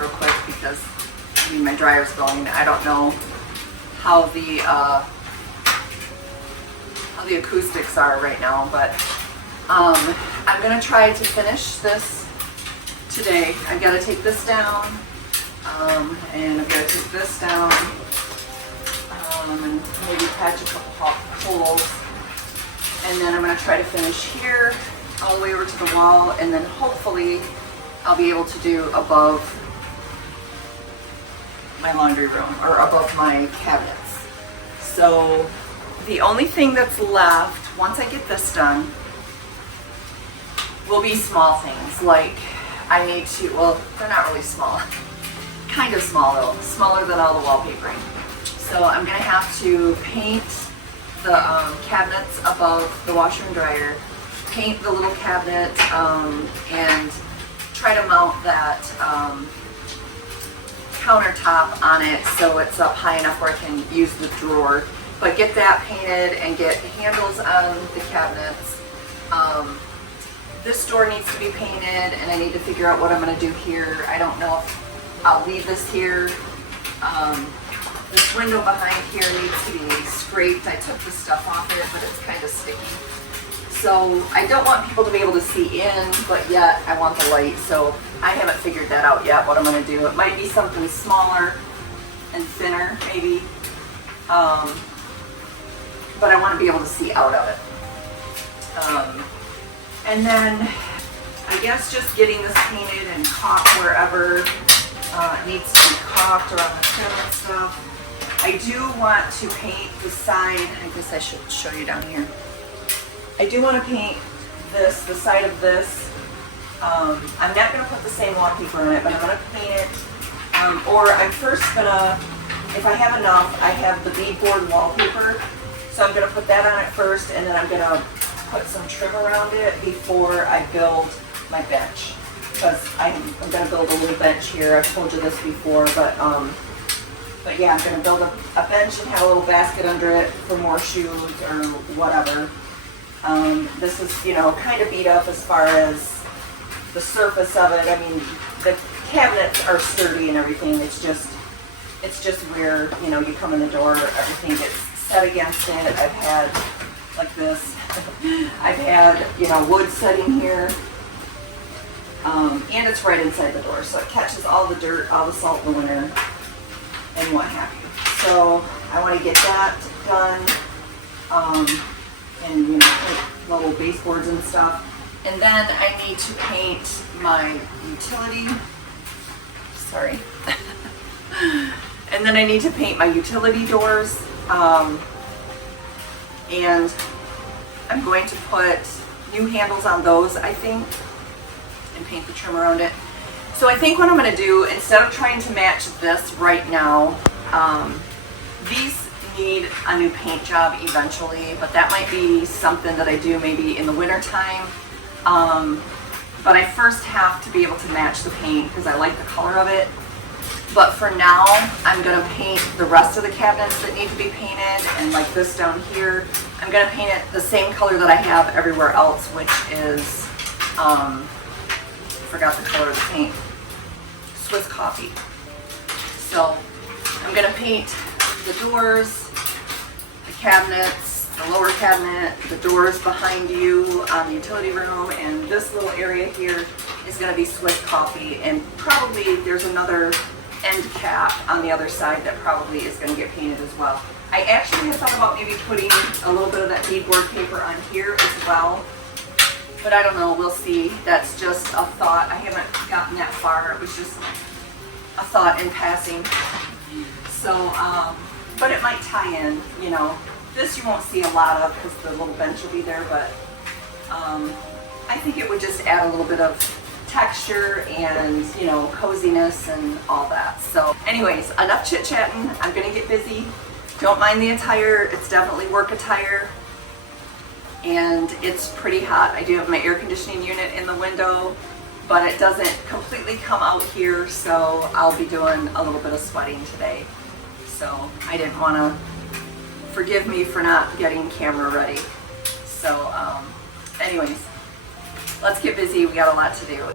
real quick because I mean my dryer's going. I don't know how the acoustics are right now, but I'm gonna try to finish this today. I've got to take this down, and I've got to take this down, and maybe patch a couple holes, and then I'm gonna try to finish here all the way over to the wall, and then hopefully I'll be able to do above my laundry room or above my cabinets. So the only thing that's left once I get this done will be small things, like I need to, well, they're not really small, kind of small though, smaller than all the wallpapering. So I'm gonna have to paint the cabinets above the washer and dryer, paint the little cabinet, and try to mount that countertop on it so it's up high enough where I can use the drawer. But get that painted and get handles on the cabinets. This door needs to be painted, and I need to figure out what I'm going to do here. I don't know if I'll leave this here. This window behind here needs to be scraped. I took the stuff off it, but it's kind of sticky. So I don't want people to be able to see in, but yet I want the light. So I haven't figured that out yet, what I'm going to do. It might be something smaller and thinner, maybe. But I want to be able to see out of it. And then I guess just getting this painted and caulked wherever it needs to be caulked around the trim and stuff. I do want to paint the side. I guess I should show you down here. I do want to paint this, the side of this. I'm not going to put the same wallpaper on it, but I'm going to paint it. Or I'm first going to, if I have enough, I have the beadboard wallpaper. So I'm going to put that on it first, and then I'm going to put some trim around it before I build my bench. Because I'm going to build a little bench here. I've told you this before, but yeah, I'm going to build a bench and have a little basket under it for more shoes or whatever. This is, you know, kind of beat up as far as the surface of it. I mean, the cabinets are sturdy and everything. It's just where, you know, you come in the door, everything gets set against it. I've had like this. I've had, you know, wood setting here. And it's right inside the door, so it catches all the dirt, all the salt in the winter, and what have you. So I want to get that done, and, you know, paint little baseboards and stuff. And then I need to paint my utility, sorry. And then I need to paint my utility doors, and I'm going to put new handles on those, I think, and paint the trim around it. So I think what I'm going to do, instead of trying to match this right now, these need a new paint job eventually, but that might be something that I do maybe in the winter time. But I first have to be able to match the paint because I like the color of it. But for now, I'm going to paint the rest of the cabinets that need to be painted, and like this down here, I'm going to paint it the same color that I have everywhere else, which is, I forgot the color of the paint, Swiss Coffee. So I'm going to paint the doors, the cabinets, the lower cabinet, the doors behind you on the utility room, and this little area here is going to be Swiss Coffee, and probably there's another end cap on the other side that probably is going to get painted as well. I actually have thought about maybe putting a little bit of that beadboard paper on here as well, but I don't know, we'll see. That's just a thought. I haven't gotten that far. It was just a thought in passing. So, but it might tie in, you know. This you won't see a lot of because the little bench will be there, but I think it would just add a little bit of texture and, you know, coziness and all that. So anyways, enough chit-chatting. I'm gonna get busy. Don't mind the attire. It's definitely work attire, and it's pretty hot. I do have my air conditioning unit in the window, but it doesn't completely come out here, so I'll be doing a little bit of sweating today. So I didn't want to, forgive me for not getting camera ready. So anyways, let's get busy. We got a lot to do.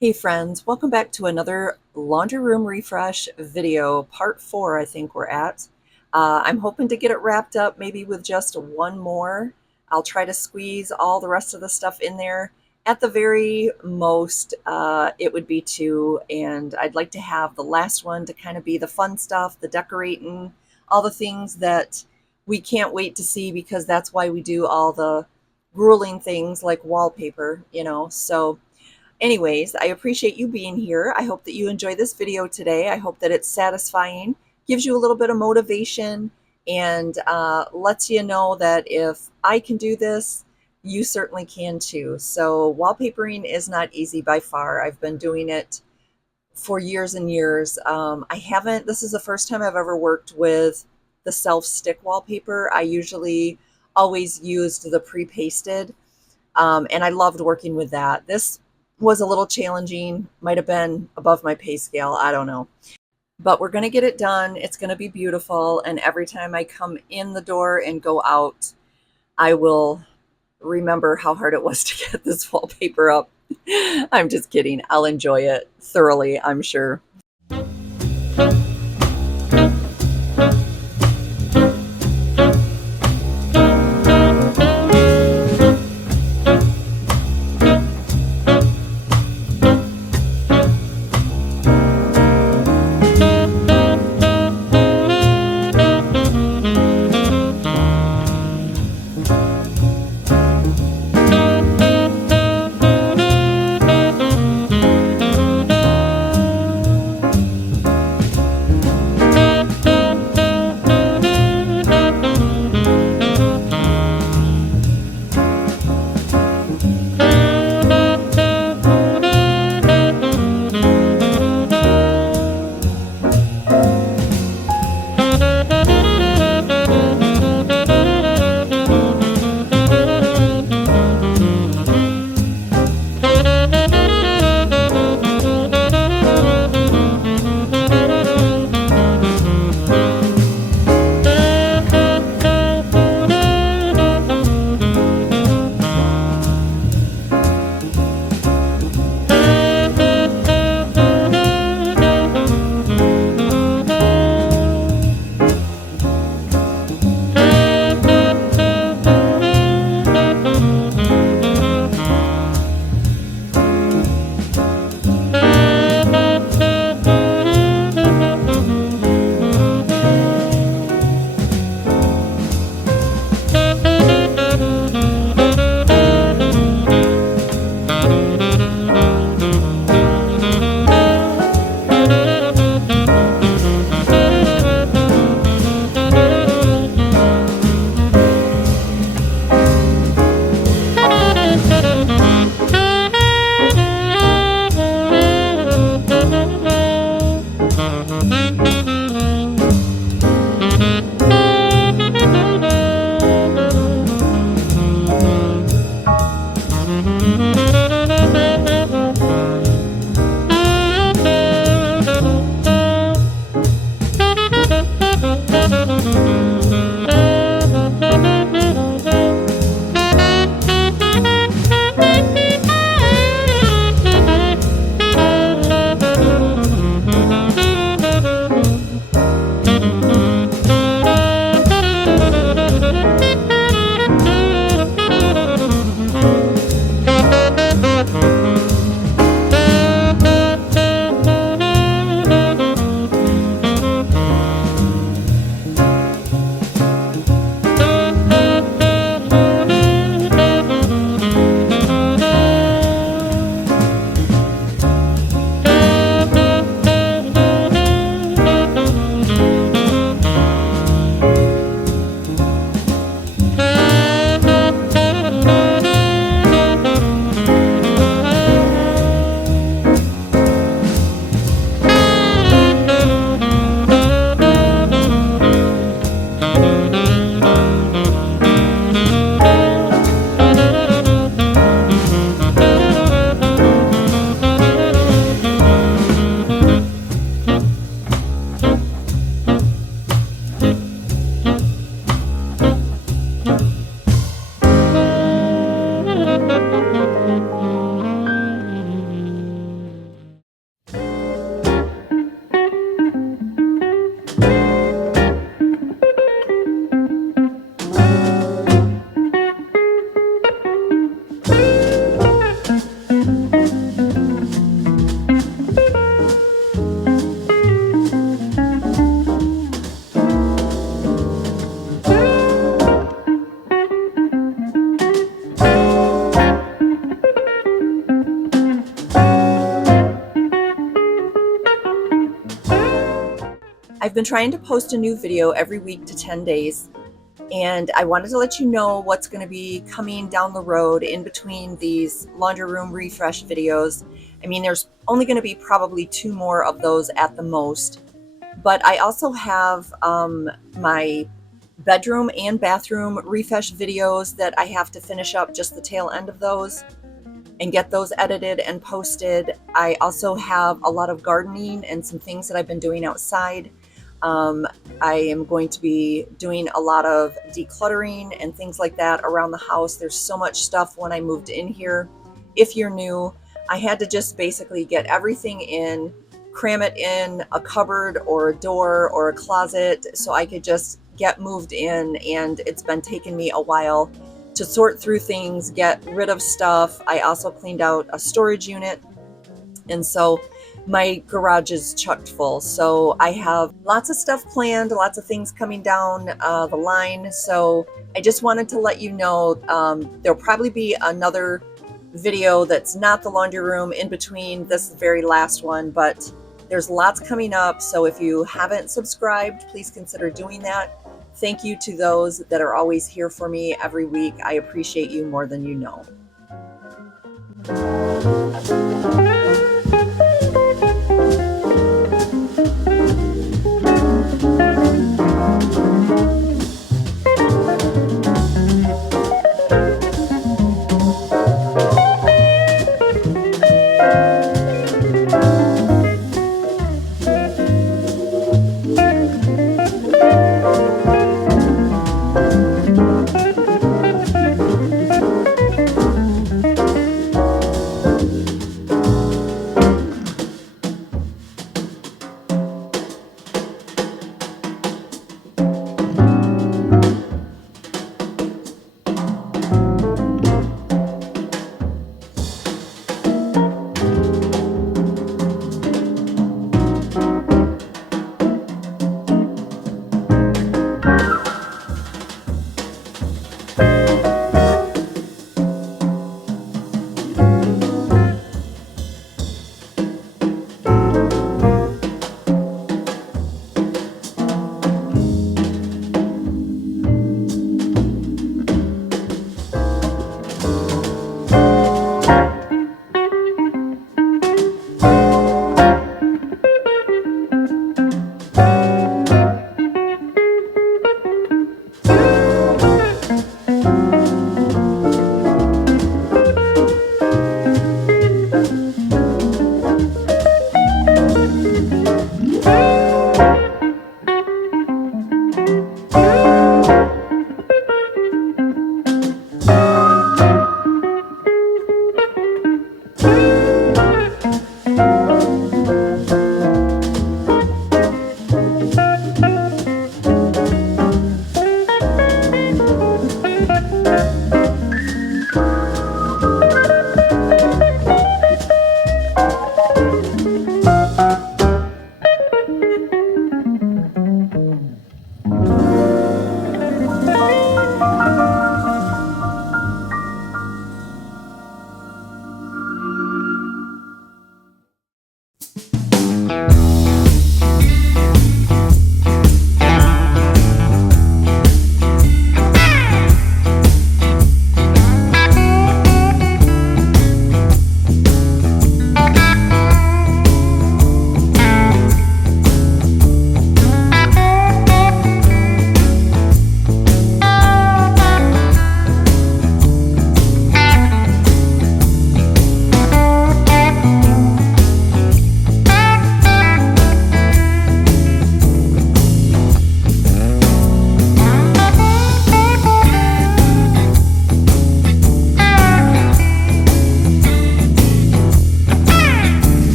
Hey friends, welcome back to another laundry room refresh video, part 4 I think we're at. I'm hoping to get it wrapped up maybe with just one more. I'll try to squeeze all the rest of the stuff in there. At the very most, it would be 2, and I'd like to have the last one to kind of be the fun stuff, the decorating, all the things that we can't wait to see because that's why we do all the grueling things like wallpaper, you know. So anyways, I appreciate you being here. I hope that you enjoy this video today. I hope that it's satisfying, gives you a little bit of motivation, and lets you know that if I can do this, you certainly can too. So wallpapering is not easy by far. I've been doing it for years and years. This is the first time I've ever worked with the self-stick wallpaper. I usually always used the pre-pasted, and I loved working with that. This was a little challenging, might have been above my pay scale, I don't know. But we're going to get it done. It's going to be beautiful. And every time I come in the door and go out, I will remember how hard it was to get this wallpaper up. I'm just kidding. I'll enjoy it thoroughly, I'm sure. been trying to post a new video every week to 10 days, and I wanted to let you know what's going to be coming down the road in between these laundry room refresh videos. I mean, there's only going to be probably 2 more of those at the most, but I also have my bedroom and bathroom refresh videos that I have to finish up, just the tail end of those, and get those edited and posted. I also have a lot of gardening and some things that I've been doing outside. I am going to be doing a lot of decluttering and things like that around the house. There's so much stuff when I moved in here. If you're new, I had to just basically get everything in, cram it in a cupboard or a door or a closet so I could just get moved in, and it's been taking me a while to sort through things, get rid of stuff. I also cleaned out a storage unit, and so my garage is chucked full. So I have lots of stuff planned, lots of things coming down the line. So I just wanted to let you know there'll probably be another video that's not the laundry room in between this very last one, but there's lots coming up. So if you haven't subscribed, please consider doing that. Thank you to those that are always here for me every week. I appreciate you more than you know.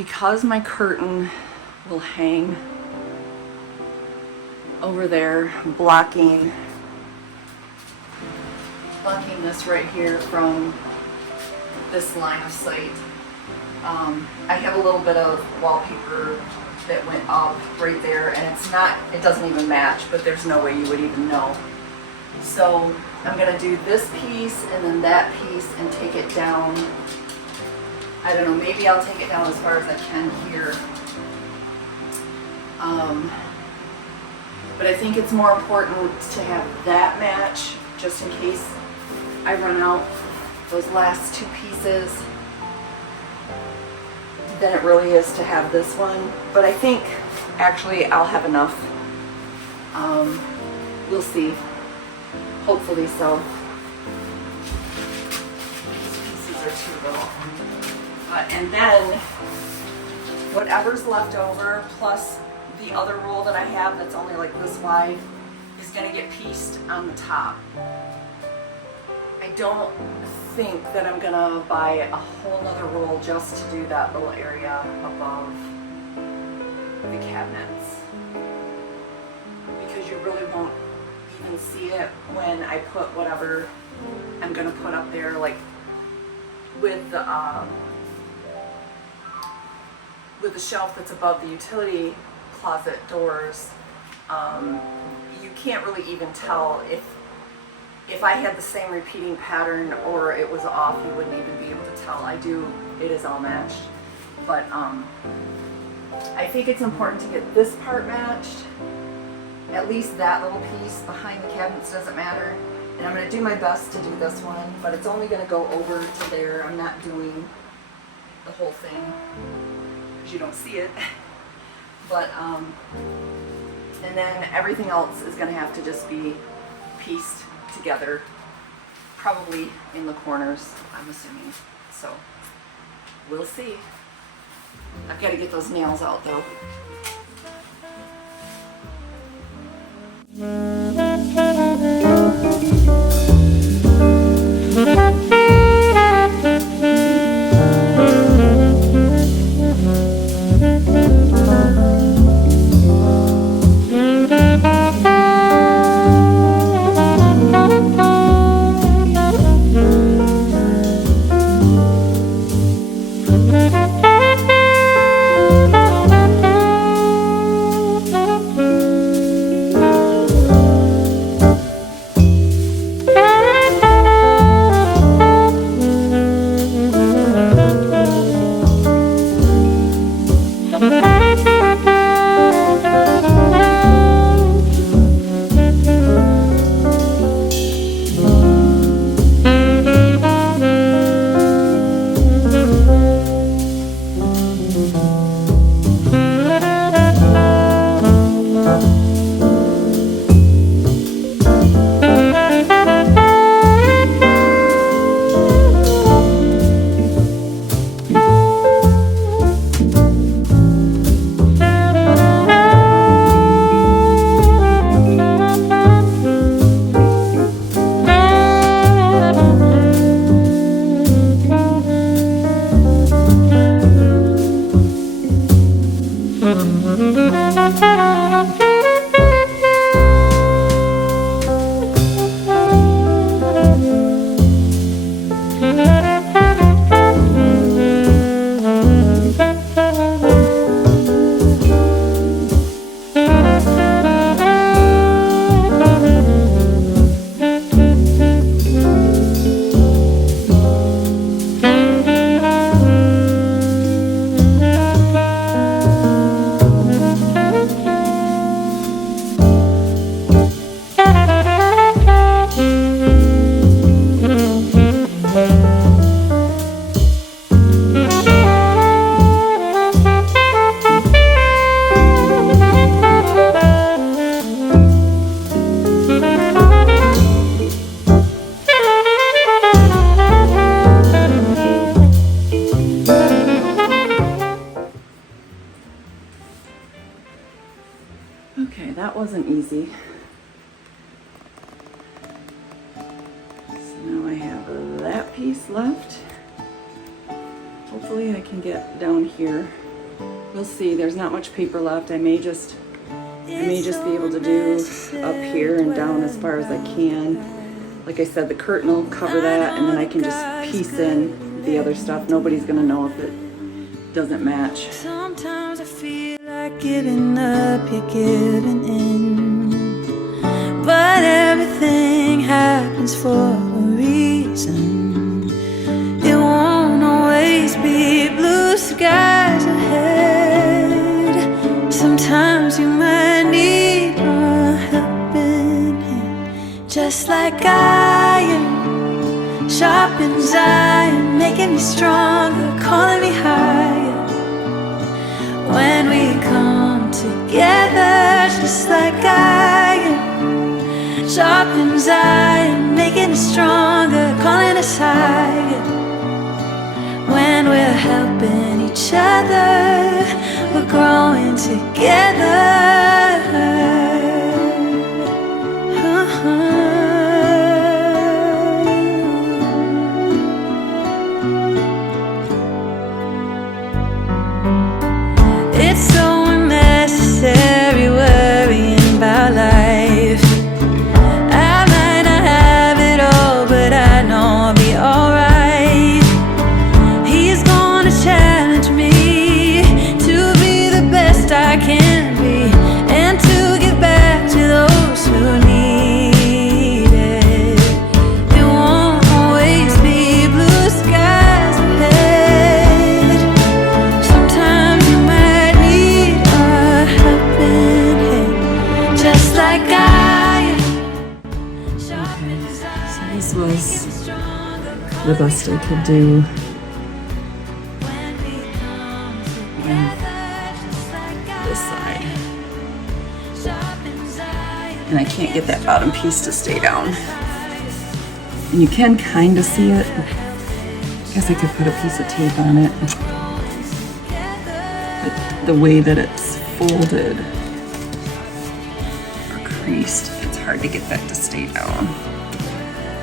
because my curtain will hang over there, blocking this right here from this line of sight. I have a little bit of wallpaper that went up right there, and it doesn't even match, but there's no way you would even know. So I'm gonna do this piece and then that piece and take it down. I don't know, maybe I'll take it down as far as I can here. But I think it's more important to have that match just in case I run out those last two pieces than it really is to have this one. But I think actually I'll have enough. We'll see. Hopefully so. These pieces are too little. And then whatever's left over plus the other roll that I have that's only like this wide is gonna get pieced on the top. I don't think that I'm gonna buy a whole nother roll just to do that little area above the cabinets, because you really won't even see it when I put whatever I'm gonna put up there, like with the shelf that's above the utility closet doors. You can't really even tell if I had the same repeating pattern or it was off. You wouldn't even be able to tell. It is all matched, but I think it's important to get this part matched. At least that little piece behind the cabinets doesn't matter. And I'm gonna do my best to do this one, but it's only gonna go over to there. I'm not doing the whole thing because you don't see it. But and then everything else is gonna have to just be pieced together, probably in the corners, I'm assuming. So we'll see. I've got to get those nails out though. Okay, that wasn't easy. So now I have that piece left. Hopefully I can get down here We'll see. There's not much paper left. I may just be able to do up here and down as far as I can. Like I said, the curtain will cover that, and then I can just piece in the other stuff. Nobody's gonna know if it doesn't match. Sometimes I feel like giving up, you're giving in. But everything happens for a reason. It won't always be blue skies ahead. Sometimes you might need a helping hand. Just like I am, sharpens iron, making me stronger, calling me higher. When we come together, just like I am, sharpens iron, making us stronger, calling us higher. When we're helping each other, we're growing together. It's so unnecessary worrying about life. I might not have it all, but I know I'll be alright. He's gonna challenge me to be the best I can be, and to give back to those who need it. It won't always be blue skies ahead. Sometimes you might need a helping hand, just like I am. So this was the best I could do. This side. And I can't get that bottom piece to stay down. And you can kind of see it. I guess I could put a piece of tape on it. But the way that it's folded or creased, it's hard to get that to stay down.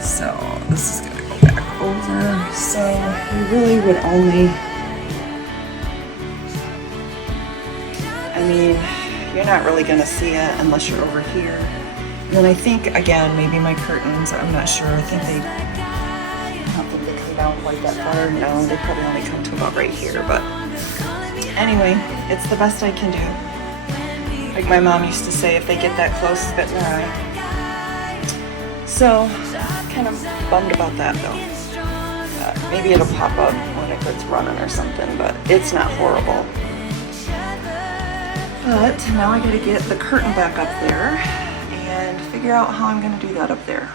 So this is gonna go back over. So you really would only, I mean, you're not really gonna see it unless you're over here. And then I think, again, maybe my curtains, I'm not sure. I think I don't think they come down quite that far. No, they probably only come to about right here. But anyway, it's the best I can do. Like my mom used to say, if they get that close, spit in their eye. So, kind of bummed about that though. Maybe it'll pop up when it gets running or something, but it's not horrible. But now I gotta get the curtain back up there and figure out how I'm gonna do that up there.